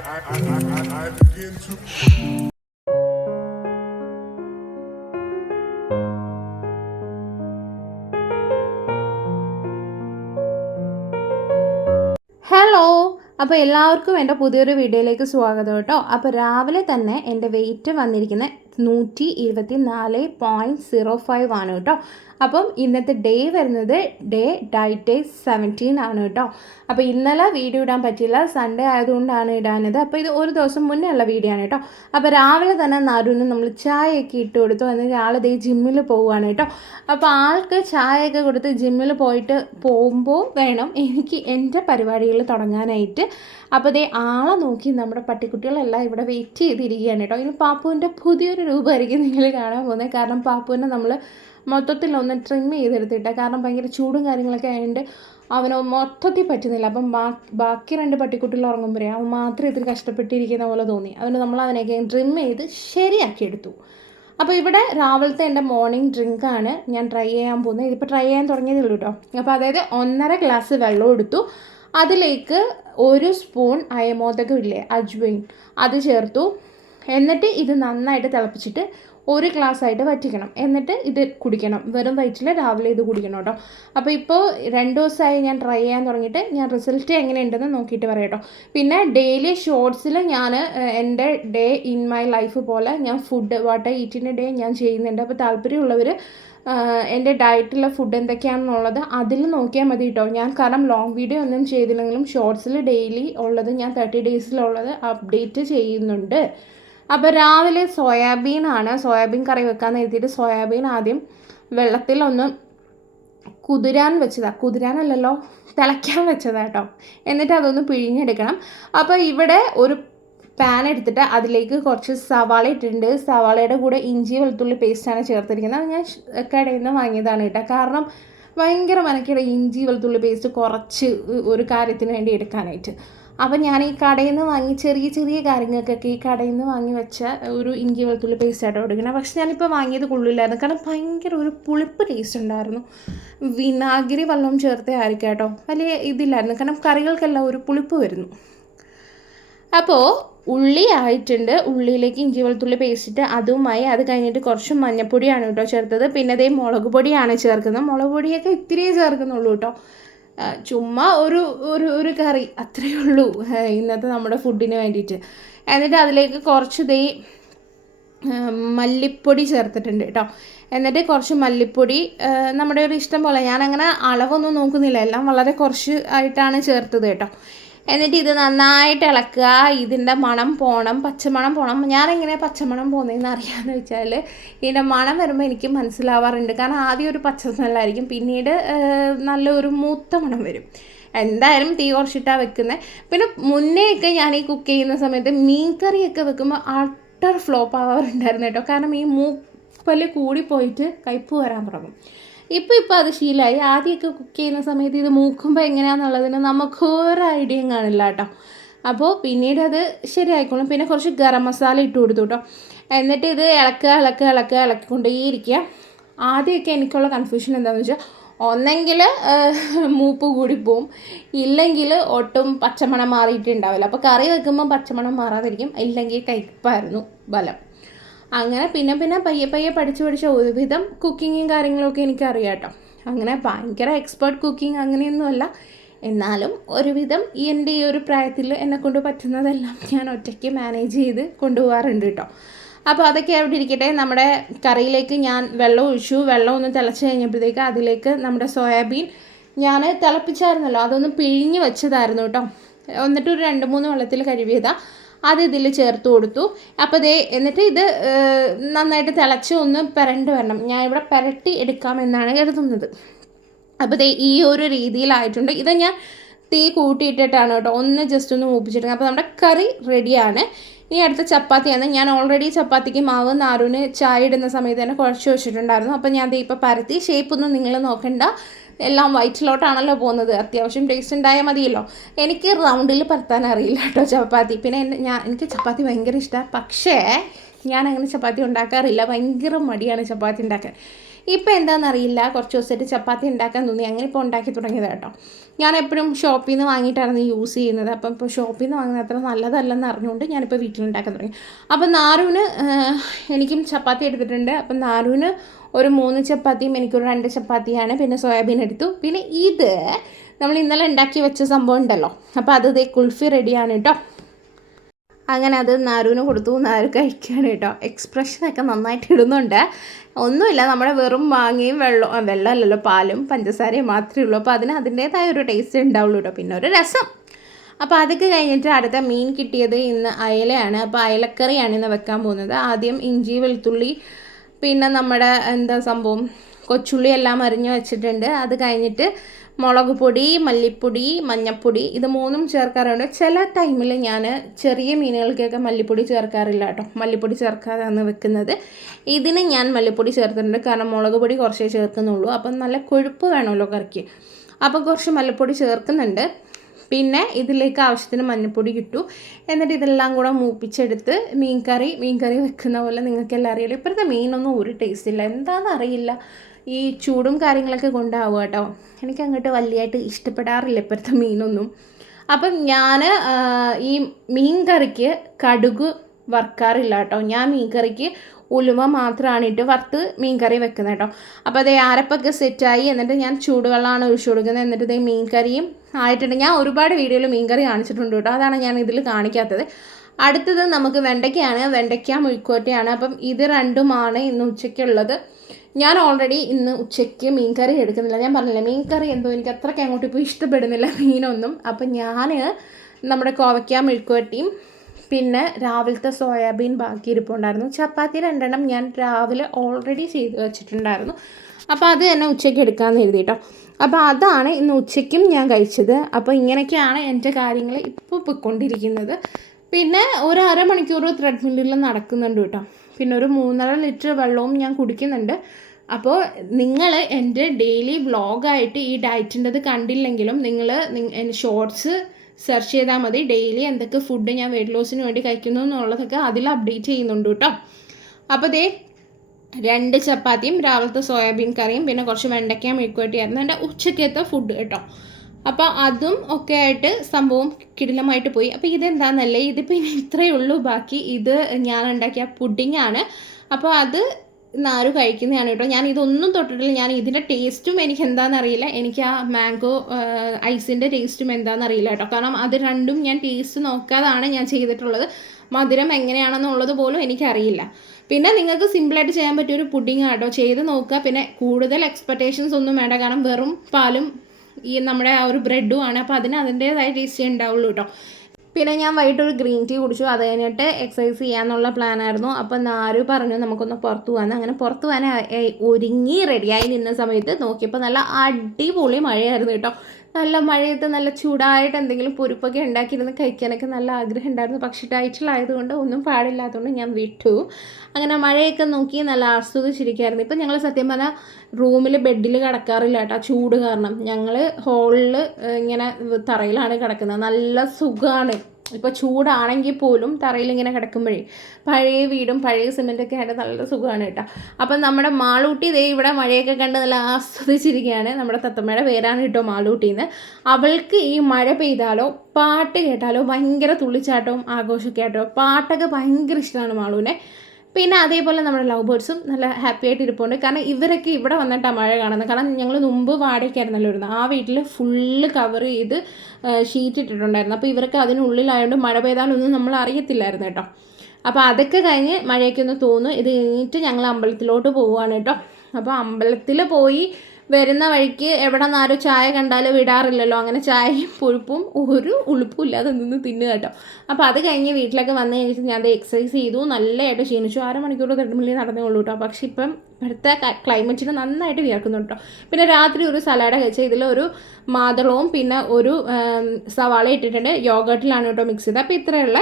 I begin to. Hello, അപ്പോൾ എല്ലാവർക്കും എൻ്റെ പുതിയൊരു വീഡിയോയിലേക്ക് സ്വാഗതം കേട്ടോ. അപ്പോൾ രാവിലെ തന്നെ എൻ്റെ വെയിറ്റ് വന്നിരിക്കുന്നത് 124.05 ആണ് കേട്ടോ. അപ്പം ഇന്നത്തെ ഡേ വരുന്നത് ഡയറ്റ് 17 ആണ് കേട്ടോ. അപ്പോൾ ഇന്നലെ വീഡിയോ ഇടാൻ പറ്റില്ല, സൺഡേ ആയതുകൊണ്ടാണ് ഇടാനത്. അപ്പോൾ ഇത് ഒരു ദിവസം മുന്നേ ഉള്ള വീഡിയോ ആണ് കേട്ടോ. അപ്പോൾ രാവിലെ തന്നെ നടുവിന് നമ്മൾ ചായയൊക്കെ ഇട്ട് കൊടുത്തു. എന്നിട്ട് ആൾ ദേ ജിമ്മിൽ പോവുകയാണ് കേട്ടോ. അപ്പോൾ ആൾക്ക് ചായയൊക്കെ കൊടുത്ത് ജിമ്മിൽ പോകുമ്പോൾ വേണം എനിക്ക് എൻ്റെ പരിപാടികൾ തുടങ്ങാനായിട്ട്. അപ്പോൾ ദേ ആളെ നോക്കി നമ്മുടെ പട്ടിക്കുട്ടികളെല്ലാം ഇവിടെ വെയിറ്റ് ചെയ്തിരിക്കുകയാണ് കേട്ടോ. ഇനി പാപ്പുവിൻ്റെ പുതിയൊരു രൂപമായിരിക്കും നിങ്ങൾ കാണാൻ പോകുന്നത്. കാരണം പാപ്പുവിനെ നമ്മൾ മൊത്തത്തിലൊന്ന് ട്രിം ചെയ്തെടുത്തിട്ട്, കാരണം ഭയങ്കര ചൂടും കാര്യങ്ങളൊക്കെ ആയതുകൊണ്ട് അവന് മൊത്തത്തിൽ പറ്റുന്നില്ല. അപ്പം ബാക്കി 2 പട്ടിക്കുട്ടികൾ ഉറങ്ങുമ്പോഴേ അവൻ മാത്രം ഇതിൽ കഷ്ടപ്പെട്ടിരിക്കുന്ന പോലെ തോന്നി. അതുകൊണ്ട് നമ്മൾ അവനെയൊക്കെ ട്രിം ചെയ്ത് ശരിയാക്കി എടുത്തു. അപ്പോൾ ഇവിടെ രാവിലത്തെ എൻ്റെ മോർണിംഗ് ഡ്രിങ്കാണ് ഞാൻ ട്രൈ ചെയ്യാൻ പോകുന്നത്. ഇതിപ്പോൾ ട്രൈ ചെയ്യാൻ തുടങ്ങിയതേ ഉള്ളൂ കേട്ടോ. അപ്പോൾ അതായത് 1.5 ഗ്ലാസ് വെള്ളം എടുത്തു. അതിലേക്ക് 1 സ്പൂൺ അയമോദകമില്ലേ, അജ്വൈൻ, അത് ചേർത്തു. എന്നിട്ട് ഇത് നന്നായിട്ട് തിളപ്പിച്ചിട്ട് 1 ഗ്ലാസ് ആയിട്ട് വറ്റിക്കണം. എന്നിട്ട് ഇത് കുടിക്കണം. വെറും വയറ്റിൽ രാവിലെ ഇത് കുടിക്കണം കേട്ടോ. അപ്പോൾ ഇപ്പോൾ 2 ദിവസമായി ഞാൻ ട്രൈ ചെയ്യാൻ തുടങ്ങിയിട്ട്. ഞാൻ റിസൾട്ട് എങ്ങനെയുണ്ടെന്ന് നോക്കിയിട്ട് പറയാം കേട്ടോ. പിന്നെ ഡെയിലി ഷോർട്സിൽ ഞാൻ എൻ്റെ ഡേ ഇൻ മൈ ലൈഫ് പോലെ ഞാൻ food what I eat in A day ഞാൻ ചെയ്യുന്നുണ്ട്. അപ്പോൾ താല്പര്യമുള്ളവർ എൻ്റെ ഡയറ്റിലെ ഫുഡ് എന്തൊക്കെയാണെന്നുള്ളത് അതിൽ നോക്കിയാൽ മതി കേട്ടോ. ഞാൻ കാരണം ലോങ് വീഡിയോ ഒന്നും ചെയ്തില്ലെങ്കിലും ഷോർട്സിൽ ഡെയിലി ഉള്ളത് ഞാൻ 30 ഡേയ്സിലുള്ളത് അപ്ഡേറ്റ് ചെയ്യുന്നുണ്ട്. അപ്പോൾ രാവിലെ സോയാബീൻ കറി വെക്കാൻ എഴുതിയിട്ട് സോയാബീൻ ആദ്യം വെള്ളത്തിലൊന്ന് കുതിരാനല്ലല്ലോ, തിളയ്ക്കാൻ വെച്ചതാണ് കേട്ടോ. എന്നിട്ട് അതൊന്ന് പിഴിഞ്ഞെടുക്കണം. അപ്പോൾ ഇവിടെ ഒരു പാൻ എടുത്തിട്ട് അതിലേക്ക് കുറച്ച് സവാള ഇട്ടിട്ടുണ്ട്. സവാളയുടെ കൂടെ ഇഞ്ചി വെളുത്തുള്ളി പേസ്റ്റാണ് ചേർത്തിരിക്കുന്നത്. അത് ഞാൻ കടയിൽ നിന്ന് വാങ്ങിയതാണ് കേട്ടോ. കാരണം ഭയങ്കര മനക്കേട് ഇഞ്ചി വെളുത്തുള്ളി പേസ്റ്റ് കുറച്ച് ഒരു കാര്യത്തിന് വേണ്ടി എടുക്കാനായിട്ട്. അപ്പം ഞാൻ ഈ കടയിൽ നിന്ന് വാങ്ങി ചെറിയ കാര്യങ്ങൾക്കൊക്കെ ഈ കടയിൽ നിന്ന് വാങ്ങി വെച്ച ഒരു ഇഞ്ചി വെളുത്തുള്ളി പേസ്റ്റായിട്ട് കൊടുക്കണം. പക്ഷെ ഞാനിപ്പോൾ വാങ്ങിയത് കൊള്ളില്ലായിരുന്നു. കാരണം ഭയങ്കര ഒരു പുളിപ്പ് ടേസ്റ്റ് ഉണ്ടായിരുന്നു. വിനാഗിരി വെള്ളം ചേർത്തേ ആയിരിക്കും കേട്ടോ, വലിയ ഇതില്ലായിരുന്നു. കാരണം കറികൾക്കെല്ലാം ഒരു പുളിപ്പ് വരുന്നു. അപ്പോൾ ഉള്ളി ആയിട്ടുണ്ട്. ഉള്ളിയിലേക്ക് ഇഞ്ചി വെളുത്തുള്ളി പേസ്റ്റിട്ട് അതുമായി, അത് കഴിഞ്ഞിട്ട് കുറച്ച് മഞ്ഞൾപ്പൊടിയാണ് കേട്ടോ ചേർത്തത്. പിന്നെ അതേ മുളക് പൊടിയാണ് ചേർക്കുന്നത്. മുളക് പൊടിയൊക്കെ ഇത്തിരിയേ ചേർക്കുന്നുള്ളൂ കേട്ടോ. ചുമ്മാ ഒരു കറി അത്രയേ ഉള്ളൂ ഇന്നത്തെ നമ്മുടെ ഫുഡിന് വേണ്ടിയിട്ട്. എന്നിട്ട് അതിലേക്ക് കുറച്ച് മല്ലിപ്പൊടി ചേർത്തിട്ടുണ്ട് കേട്ടോ. എന്നിട്ട് കുറച്ച് മല്ലിപ്പൊടി നമ്മുടെ ഒരു ഇഷ്ടം പോലെ, ഞാനങ്ങനെ അളവൊന്നും നോക്കുന്നില്ല, എല്ലാം വളരെ കുറച്ച് ആയിട്ടാണ് ചേർത്തത് കേട്ടോ. എന്നിട്ട് ഇത് നന്നായിട്ട് ഇളക്കുക. ഇതിൻ്റെ പച്ചമണം പോകണം. ഞാനെങ്ങനെ പച്ചമണം പോകുന്നതെന്ന് അറിയാമെന്ന് വെച്ചാൽ ഇതിൻ്റെ മണം വരുമ്പോൾ എനിക്ക് മനസ്സിലാവാറുണ്ട്. കാരണം ആദ്യം ഒരു പച്ച സ്മെല്ലായിരിക്കും, പിന്നീട് നല്ലൊരു മൂത്ത മണം വരും. എന്തായാലും തീ കുറച്ചിട്ടാണ് വെക്കുന്നത്. പിന്നെ മുന്നേയൊക്കെ ഞാൻ ഈ കുക്ക് ചെയ്യുന്ന സമയത്ത് മീൻ കറിയൊക്കെ വെക്കുമ്പോൾ അട്ടർ ഫ്ലോപ്പ് ആവാറുണ്ടായിരുന്നു കേട്ടോ. കാരണം ഈ മൂപ്പല് കൂടിപ്പോയിട്ട് കയ്പ്പ് വരാൻ തുടങ്ങും. ഇപ്പോൾ അത് ശീലമായി. ആദ്യമൊക്കെ കുക്ക് ചെയ്യുന്ന സമയത്ത് ഇത് മൂക്കുമ്പോൾ എങ്ങനെയാണെന്നുള്ളതിന് നമുക്കൊരു ഐഡിയയും കാണില്ല കേട്ടോ. അപ്പോൾ പിന്നീട് അത് ശരിയായിക്കോളും. പിന്നെ കുറച്ച് ഗരം മസാല ഇട്ട് കൊടുത്തു കേട്ടോ. എന്നിട്ട് ഇത് ഇളക്കിക്കൊണ്ടേയിരിക്കുക. ആദ്യമൊക്കെ എനിക്കുള്ള കൺഫ്യൂഷൻ എന്താണെന്ന് വെച്ചാൽ, ഒന്നെങ്കിൽ മൂപ്പ് കൂടിപ്പോവും, ഇല്ലെങ്കിൽ ഒട്ടും പച്ചമണം മാറിയിട്ടുണ്ടാവില്ല. അപ്പോൾ കറി വെക്കുമ്പോൾ പച്ചമണം മാറാതിരിക്കും, ഇല്ലെങ്കിൽ കയ്പ്പായിരുന്നു ബലം. അങ്ങനെ പിന്നെ പയ്യെ പഠിച്ച് ഒരുവിധം കുക്കിങ്ങും കാര്യങ്ങളൊക്കെ എനിക്കറിയാം കേട്ടോ. അങ്ങനെ ഭയങ്കര എക്സ്പേർട്ട് കുക്കിംഗ് അങ്ങനെയൊന്നുമല്ല, എന്നാലും ഒരുവിധം എൻ്റെ ഈ ഒരു പ്രായത്തിൽ എന്നെക്കൊണ്ട് പറ്റുന്നതെല്ലാം ഞാൻ ഒറ്റയ്ക്ക് മാനേജ് ചെയ്ത് കൊണ്ടുപോകാറുണ്ട് കേട്ടോ. അപ്പോൾ അതൊക്കെ അവിടെ ഇരിക്കട്ടെ. നമ്മുടെ കറിയിലേക്ക് ഞാൻ വെള്ളം ഒഴിച്ചു. വെള്ളം ഒന്ന് തിളച്ച് കഴിഞ്ഞപ്പോഴത്തേക്ക് അതിലേക്ക് നമ്മുടെ സോയാബീൻ ഞാൻ തിളപ്പിച്ചായിരുന്നല്ലോ, അതൊന്ന് പിഴിഞ്ഞ് വെച്ചതായിരുന്നു കേട്ടോ. എന്നിട്ട് ഒരു 2-3 വെള്ളത്തിൽ കഴുകിയതാണ്. അത് ഇതിൽ ചേർത്ത് കൊടുത്തു. അപ്പോൾ എന്നിട്ട് ഇത് നന്നായിട്ട് തിളച്ച് ഒന്ന് പുരണ്ട് വരണം. ഞാൻ ഇവിടെ പുരട്ടി എടുക്കാമെന്നാണ് കരുതുന്നത്. അപ്പോൾ ഈ ഒരു രീതിയിലായിട്ടുണ്ട്. ഇത് ഞാൻ തീ കൂട്ടിയിട്ടിട്ടാണ് കേട്ടോ ഒന്ന് ജസ്റ്റ് ഒന്ന് മൂപ്പിച്ചിട്ട്. അപ്പോൾ നമ്മുടെ കറി റെഡിയാണ്. ഇനി അടുത്ത ചപ്പാത്തിയാണ്. ഞാൻ ഓൾറെഡി ചപ്പാത്തിക്ക് മാവ് നാരൂന് ചായ ഇടുന്ന സമയത്ത് തന്നെ കുഴച്ച് വെച്ചിട്ടുണ്ടായിരുന്നു. അപ്പോൾ ഞാൻ ഇപ്പോൾ പരത്തി. ഷേപ്പൊന്നും നിങ്ങൾ നോക്കണ്ട, എല്ലാം വൈറ്റിലോട്ടാണല്ലോ പോകുന്നത്. അത്യാവശ്യം ടേസ്റ്റ് ഉണ്ടായാൽ മതിയല്ലോ. എനിക്ക് റൗണ്ടിൽ പരത്താൻ അറിയില്ല കേട്ടോ ചപ്പാത്തി. പിന്നെ എനിക്ക് ചപ്പാത്തി ഭയങ്കര ഇഷ്ടമാണ്. പക്ഷേ ഞാൻ അങ്ങനെ ചപ്പാത്തി ഉണ്ടാക്കാറില്ല. ഭയങ്കര മടിയാണ് ചപ്പാത്തി ഉണ്ടാക്കാൻ. ഇപ്പോൾ എന്താണെന്നറിയില്ല, കുറച്ച് ദിവസമായിട്ട് ചപ്പാത്തി ഉണ്ടാക്കാൻ തോന്നി, അങ്ങനെ ഇപ്പോൾ ഉണ്ടാക്കി തുടങ്ങിയത് കേട്ടോ. ഞാൻ എപ്പോഴും ഷോപ്പിൽ നിന്ന് വാങ്ങിയിട്ടാണ് യൂസ് ചെയ്യുന്നത്. അപ്പം ഇപ്പോൾ ഷോപ്പിൽ നിന്ന് വാങ്ങുന്നത് അത്ര നല്ലതല്ലെന്ന് അറിഞ്ഞുകൊണ്ട് ഞാനിപ്പോൾ വീട്ടിലുണ്ടാക്കാൻ തുടങ്ങി. അപ്പം നാരൂന് എനിക്കും ചപ്പാത്തി എടുത്തിട്ടുണ്ട്. അപ്പം നാരൂന് ഒരു 3 ചപ്പാത്തിയും എനിക്കൊരു 2 ചപ്പാത്തിയാണ്. പിന്നെ സോയാബീൻ എടുത്തു. പിന്നെ ഇത് നമ്മൾ ഇന്നലെ ഉണ്ടാക്കി വെച്ച സംഭവം ഉണ്ടല്ലോ, അപ്പോൾ അത് ഇതേ കുൽഫി റെഡിയാണ് കേട്ടോ. അങ്ങനെ അത് നാരൂന് കൊടുത്തു. നാരു കഴിക്കുകയാണ് കേട്ടോ. എക്സ്പ്രഷനൊക്കെ നന്നായിട്ട് ഇടുന്നുണ്ട്. ഒന്നുമില്ല, നമ്മുടെ വെറും മാങ്ങയും വെള്ളമല്ലല്ലോ, പാലും പഞ്ചസാരയും മാത്രമേ ഉള്ളൂ. അപ്പോൾ അതിന് അതിൻ്റേതായ ഒരു ടേസ്റ്റ് ഉണ്ടാവുള്ളൂ കേട്ടോ. പിന്നെ ഒരു രസം. അപ്പോൾ അതൊക്കെ കഴിഞ്ഞിട്ട് അടുത്ത മീൻ കിട്ടിയത് ഇന്ന് അയലയാണ്. അപ്പോൾ അയലക്കറിയാണ് ഇന്ന് വെക്കാൻ പോകുന്നത്. ആദ്യം ഇഞ്ചി വെളുത്തുള്ളി പിന്നെ നമ്മുടെ എന്താ സംഭവം കൊച്ചുള്ളി എല്ലാം അരിഞ്ഞ് വെച്ചിട്ടുണ്ട്. അത് കഴിഞ്ഞിട്ട് മുളക് പൊടി, മല്ലിപ്പൊടി, മഞ്ഞൾപ്പൊടി ഇത് 3ഉം ചേർക്കാറുണ്ട്. ചില ടൈമിൽ ഞാൻ ചെറിയ മീനുകൾക്കൊക്കെ മല്ലിപ്പൊടി ചേർക്കാറില്ല കേട്ടോ. മല്ലിപ്പൊടി ചേർക്കാതാണ് വെക്കുന്നത്. ഇതിന് ഞാൻ മല്ലിപ്പൊടി ചേർത്തിട്ടുണ്ട്, കാരണം മുളക് പൊടി കുറച്ചേ ചേർക്കുന്നുള്ളൂ. അപ്പം നല്ല കൊഴുപ്പ് വേണമല്ലോ കറിക്ക്, അപ്പം കുറച്ച് മല്ലിപ്പൊടി ചേർക്കുന്നുണ്ട്. പിന്നെ ഇതിലേക്ക് ആവശ്യത്തിന് മഞ്ഞൾപ്പൊടി കിട്ടും. എന്നിട്ട് ഇതെല്ലാം കൂടെ മൂപ്പിച്ചെടുത്ത് മീൻകറി വെക്കുന്ന പോലെ നിങ്ങൾക്കെല്ലാം അറിയില്ല. ഇപ്പോഴത്തെ മീനൊന്നും ഒരു ടേസ്റ്റ് ഇല്ല, എന്താണെന്ന് അറിയില്ല. ഈ ചൂടും കാര്യങ്ങളൊക്കെ കൊണ്ടാവുക കേട്ടോ. എനിക്ക് അങ്ങോട്ട് വലിയതായിട്ട് ഇഷ്ടപ്പെടാറില്ല ഇപ്പോഴത്തെ മീനൊന്നും. അപ്പം ഞാൻ ഈ മീൻ കറിക്ക് കടുക് വറുക്കാറില്ല കേട്ടോ. ഞാൻ മീൻ കറിക്ക് ഉലുവ മാത്രമാണ് ഇട്ട് വറുത്ത് മീൻ കറി വെക്കുന്നത് കേട്ടോ. അപ്പോൾ അതേ അരപ്പൊക്കെ സെറ്റായി. എന്നിട്ട് ഞാൻ ചൂടുവെള്ളമാണ് ഒഴിച്ചു കൊടുക്കുന്നത്. എന്നിട്ട് ഇതേ മീൻ കറിയും ആയിട്ടുണ്ട്. ഞാൻ ഒരുപാട് വീഡിയോയിൽ മീൻ കറി കാണിച്ചിട്ടുണ്ട് കേട്ടോ, അതാണ് ഞാൻ ഇതിൽ കാണിക്കാത്തത്. അടുത്തത് നമുക്ക് വെണ്ടയ്ക്കയാണ്. വെണ്ടയ്ക്ക മുഴുക്കോറ്റയാണ്. അപ്പം ഇത് രണ്ടുമാണ് ഇന്ന് ഉച്ചയ്ക്കുള്ളത്. ഞാൻ ഓൾറെഡി ഇന്ന് ഉച്ചയ്ക്ക് മീൻ കറി എടുക്കുന്നില്ല. ഞാൻ പറഞ്ഞില്ല, മീൻ കറി എന്തോ എനിക്ക് അത്രയ്ക്ക് അങ്ങോട്ട് ഇപ്പോൾ ഇഷ്ടപ്പെടുന്നില്ല മീനൊന്നും. അപ്പം ഞാൻ നമ്മുടെ കോവയ്ക്ക മെഴുക്കുവരട്ടിയും പിന്നെ രാവിലത്തെ സോയാബീൻ ബാക്കി ഇരിപ്പുണ്ടായിരുന്നു. ചപ്പാത്തി 2 എണ്ണം ഞാൻ രാവിലെ ഓൾറെഡി ചെയ്ത് വെച്ചിട്ടുണ്ടായിരുന്നു. അപ്പോൾ അത് തന്നെ ഉച്ചയ്ക്ക് എടുക്കാമെന്ന് എഴുതി കേട്ടോ. അപ്പോൾ അതാണ് ഇന്ന് ഉച്ചയ്ക്കും ഞാൻ കഴിച്ചത്. അപ്പോൾ ഇങ്ങനെയൊക്കെയാണ് എൻ്റെ കാര്യങ്ങൾ ഇപ്പോൾ പോയിക്കൊണ്ടിരിക്കുന്നത്. പിന്നെ ഒരു അരമണിക്കൂർ ത്രെഡ്മില്ലിൽ നടക്കുന്നുണ്ട് കേട്ടോ. പിന്നെ ഒരു 3.5 ലിറ്റർ വെള്ളവും ഞാൻ കുടിക്കുന്നുണ്ട്. അപ്പോൾ നിങ്ങൾ എൻ്റെ ഡെയിലി വ്ളോഗായിട്ട് ഈ ഡയറ്റിൻ്റെത് കണ്ടില്ലെങ്കിലും നിങ്ങൾ ഷോർട്സ് സെർച്ച് ചെയ്താൽ മതി. ഡെയിലി എന്തൊക്കെ ഫുഡ് ഞാൻ വെയിറ്റ് ലോസിന് വേണ്ടി കഴിക്കുന്നു എന്നുള്ളതൊക്കെ അതിൽ അപ്ഡേറ്റ് ചെയ്യുന്നുണ്ട് കേട്ടോ. അപ്പോൾ ദേ 2 ചപ്പാത്തിയും രാവിലത്തെ സോയാബീൻ കറിയും പിന്നെ കുറച്ച് വെണ്ടയ്ക്ക മെഴുക്കുവരട്ടിയായിരുന്നു എൻ്റെ ഉച്ചക്കത്തെ ഫുഡ് കേട്ടോ. അപ്പോൾ അതും ഒക്കെ ആയിട്ട് സംഭവം കിടിലമായിട്ട് പോയി. അപ്പോൾ ഇതെന്താണെന്നല്ലേ, ഇതിപ്പോൾ ഇനി ഇത്രയേ ഉള്ളൂ ബാക്കി. ഇത് ഞാൻ ഉണ്ടാക്കിയ പുഡിങ്ങാണ്. അപ്പോൾ അത് നാരു കഴിക്കുന്നതാണ് കേട്ടോ. ഞാൻ ഇതൊന്നും തൊട്ടിട്ടില്ല. ഞാൻ ഇതിൻ്റെ ടേസ്റ്റും എനിക്ക് എന്താണെന്നറിയില്ല. എനിക്ക് ആ മാംഗോ ഐസിൻ്റെ ടേസ്റ്റും എന്താണെന്നറിയില്ല കേട്ടോ. കാരണം അത് രണ്ടും ഞാൻ ടേസ്റ്റ് നോക്കാതാണ് ഞാൻ ചെയ്തിട്ടുള്ളത്. മധുരം എങ്ങനെയാണെന്നുള്ളത് പോലും എനിക്കറിയില്ല. പിന്നെ നിങ്ങൾക്ക് സിമ്പിളായിട്ട് ചെയ്യാൻ പറ്റിയൊരു പുഡിങ് കേട്ടോ, ചെയ്ത് നോക്കുക. പിന്നെ കൂടുതൽ എക്സ്പെക്റ്റേഷൻസ് ഒന്നും വേണ്ട, കാരണം വെറും പാലും ഈ നമ്മുടെ ആ ഒരു ബ്രെഡും ആണ്. അപ്പോൾ അതിന് അതിൻ്റേതായ ടേസ്റ്റേ ഉണ്ടാവുള്ളൂ കേട്ടോ. പിന്നെ ഞാൻ വൈകിട്ടൊരു ഗ്രീൻ ടീ കുടിച്ചു. അത് കഴിഞ്ഞിട്ട് എക്സസൈസ് ചെയ്യാമെന്നുള്ള പ്ലാനായിരുന്നു. അപ്പോൾ നാരു പറഞ്ഞു നമുക്കൊന്ന് പുറത്ത് പോകാമെന്ന്. അങ്ങനെ പുറത്ത് പോകാൻ ഒരുങ്ങി റെഡിയായി നിന്ന സമയത്ത് നോക്കിയപ്പോൾ നല്ല അടിപൊളി മഴയായിരുന്നു കേട്ടോ. നല്ല മഴയത്ത് നല്ല ചൂടായിട്ട് എന്തെങ്കിലും പൊരിപ്പൊക്കെ ഉണ്ടാക്കിയിരുന്ന് കഴിക്കാനൊക്കെ നല്ല ആഗ്രഹം ഉണ്ടായിരുന്നു. പക്ഷേ ഡയറ്റിലായതുകൊണ്ട് ഒന്നും പാടില്ലാത്തതുകൊണ്ട് ഞാൻ വിട്ടു. അങ്ങനെ മഴയൊക്കെ നോക്കി നല്ല ആസ്വദിച്ചിരിക്കുകയായിരുന്നു. ഇപ്പം ഞങ്ങൾ സത്യം പറഞ്ഞാൽ റൂമിൽ ബെഡിൽ കിടക്കാറില്ല കേട്ടോ, ചൂട് കാരണം. ഞങ്ങൾ ഹോളിൽ ഇങ്ങനെ തറയിലാണ് കിടക്കുന്നത്. നല്ല സുഖമാണ്. ഇപ്പോൾ ചൂടാണെങ്കിൽ പോലും തറയിൽ ഇങ്ങനെ കിടക്കുമ്പോഴേ പഴയ വീടും പഴയ സിമെൻറ്റൊക്കെ ആയിട്ട് നല്ല സുഖമാണ് കേട്ടോ. അപ്പം നമ്മുടെ മാളൂട്ടി ദേ ഇവിടെ മഴയൊക്കെ കണ്ട് നല്ല ആസ്വദിച്ചിരിക്കുകയാണ്. നമ്മുടെ തത്തമ്മയുടെ പേരാണ് കേട്ടോ മാളൂട്ടിന്ന്. അവൾക്ക് ഈ മഴ പെയ്താലോ പാട്ട് കേട്ടാലോ ഭയങ്കര തുള്ളിച്ചാട്ടവും ആഘോഷമൊക്കെ ആയിട്ടോ. പാട്ടൊക്കെ ഭയങ്കര ഇഷ്ടമാണ് മാളൂനെ. പിന്നെ അതേപോലെ നമ്മുടെ ലവ് ബേർഡ്സും നല്ല ഹാപ്പി ആയിട്ട് ഇരിപ്പുണ്ട്. കാരണം ഇവരൊക്കെ ഇവിടെ വന്നിട്ടാണ് മഴ കാണുന്നത്. കാരണം ഞങ്ങൾ മുമ്പ് വാടകയ്ക്കായിരുന്നല്ലോ ഇരുന്നത്. ആ വീട്ടിൽ ഫുള്ള് കവർ ചെയ്ത് ഷീറ്റ് ഇട്ടിട്ടുണ്ടായിരുന്നു. അപ്പോൾ ഇവരൊക്കെ അതിനുള്ളിലായതുകൊണ്ട് മഴ പെയ്താലൊന്നും നമ്മൾ അറിയത്തില്ലായിരുന്നു കേട്ടോ. അപ്പോൾ അതൊക്കെ കഴിഞ്ഞ് മഴയൊക്കെ ഒന്ന് തോന്നും. ഇത് കഴിഞ്ഞിട്ട് ഞങ്ങൾ അമ്പലത്തിലോട്ട് പോവുകയാണ് കേട്ടോ. അപ്പോൾ അമ്പലത്തിൽ പോയി വരുന്ന വഴിക്ക് എവിടെ നിന്നാരും ചായ കണ്ടാൽ വിടാറില്ലല്ലോ. അങ്ങനെ ചായയും പുഴുപ്പും ഒരു ഉളുപ്പും ഇല്ലാതെ നിന്ന് തിന്നുക കേട്ടോ. അപ്പോൾ അത് കഴിഞ്ഞ് വീട്ടിലൊക്കെ വന്നു കഴിഞ്ഞിട്ട് ഞാൻ അത് എക്സസൈസ് ചെയ്തു. നല്ലതായിട്ട് ക്ഷീണിച്ചു. 1/2 മണിക്കൂർ ത്രെഡ്മില്ലിൽ നടന്നേ ഉള്ളൂ കേട്ടോ. പക്ഷേ ഇപ്പം ഇവിടുത്തെ ക്ലൈമറ്റിന് നന്നായിട്ട് വിയർക്കുന്നുണ്ട് കേട്ടോ. പിന്നെ രാത്രി ഒരു സലാഡ് കഴിച്ചാൽ ഇതിലൊരു മാതളവും പിന്നെ ഒരു സവാള ഇട്ടിട്ടുണ്ട്. യോഗട്ടിലാണ് കേട്ടോ മിക്സ് ചെയ്തത്. അപ്പോൾ ഇത്രയുള്ള